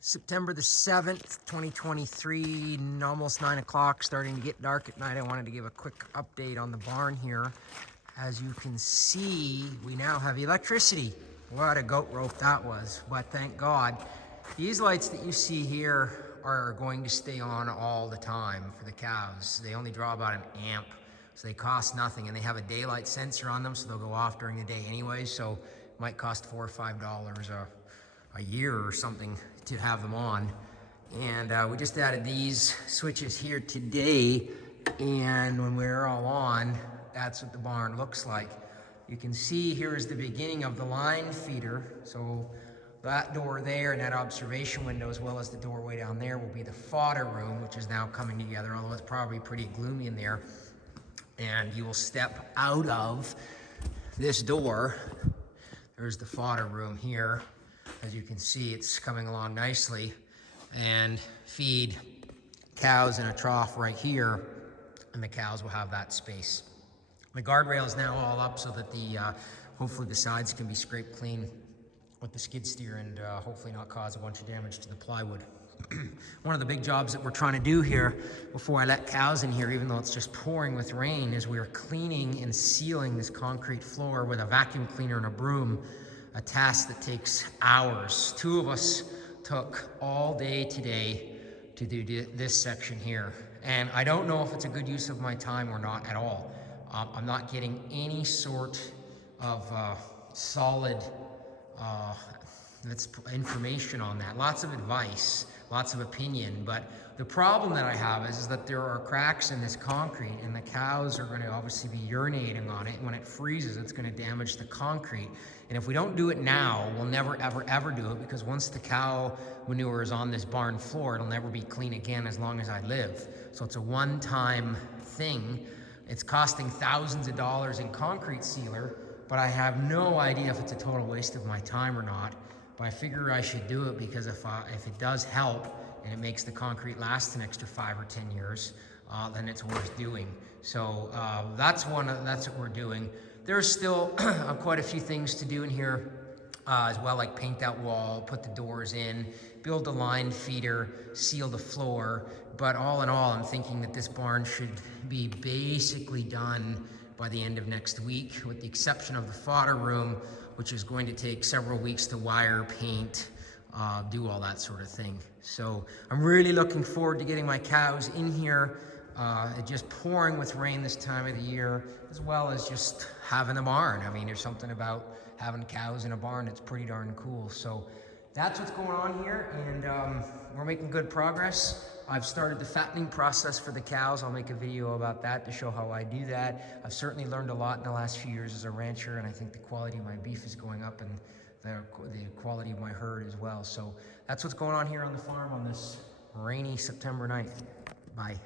September the 7th, 2023, almost 9 o'clock, starting to get dark at night. I wanted to give a quick update on the barn here. As you can see, we now have electricity. What a goat rope that was, but thank God. These lights that you see here are going to stay on all the time for the cows. They only draw about an amp, so they cost nothing, and they have a daylight sensor on them, so they'll go off during the day anyway, so it might cost $4 or $5 a year or something to have them on. And we just added these switches here today, and when we're all on, that's what the barn looks like. You can see here is the beginning of the line feeder. So that door there and that observation window, as well as the doorway down there, will be the fodder room, which is now coming together, although it's probably pretty gloomy in there. And you will step out of this door. There's the fodder room here. As you can see, it's coming along nicely, and feed cows in a trough right here, and the cows will have that space. The guardrail is now all up so that hopefully the sides can be scraped clean with the skid steer and hopefully not cause a bunch of damage to the plywood. One of the big jobs that we're trying to do here before I let cows in here, even though it's just pouring with rain, is we're cleaning and sealing this concrete floor with a vacuum cleaner and a broom, a task that takes hours. Two of us took all day today to do this section here. And I don't know if it's a good use of my time or not at all. I'm not getting any sort of solid information on that. Lots of advice, lots of opinion, but the problem that I have is that there are cracks in this concrete, and the cows are going to obviously be urinating on it. And when it freezes, it's going to damage the concrete. And if we don't do it now, we'll never, ever do it, because once the cow manure is on this barn floor, it'll never be clean again as long as I live. So it's a one-time thing. It's costing thousands of dollars in concrete sealer, but I have no idea if it's a total waste of my time or not. But I figure I should do it, because if it does help and it makes the concrete last an extra 5 or 10 years, then it's worth doing. So that's what we're doing. There's still quite a few things to do in here as well, like paint that wall, put the doors in, build a line feeder, seal the floor. But all in all, I'm thinking that this barn should be basically done by the end of next week, with the exception of the fodder room, which is going to take several weeks to wire, paint, do all that sort of thing. So I'm really looking forward to getting my cows in here. It's just pouring with rain this time of the year, as well as just having a barn. I mean, there's something about having cows in a barn that's pretty darn cool. So that's what's going on here, and we're making good progress. I've started the fattening process for the cows. I'll make a video about that to show how I do that. I've certainly learned a lot in the last few years as a rancher, and I think the quality of my beef is going up, and the quality of my herd as well. So that's what's going on here on the farm on this rainy September night. Bye.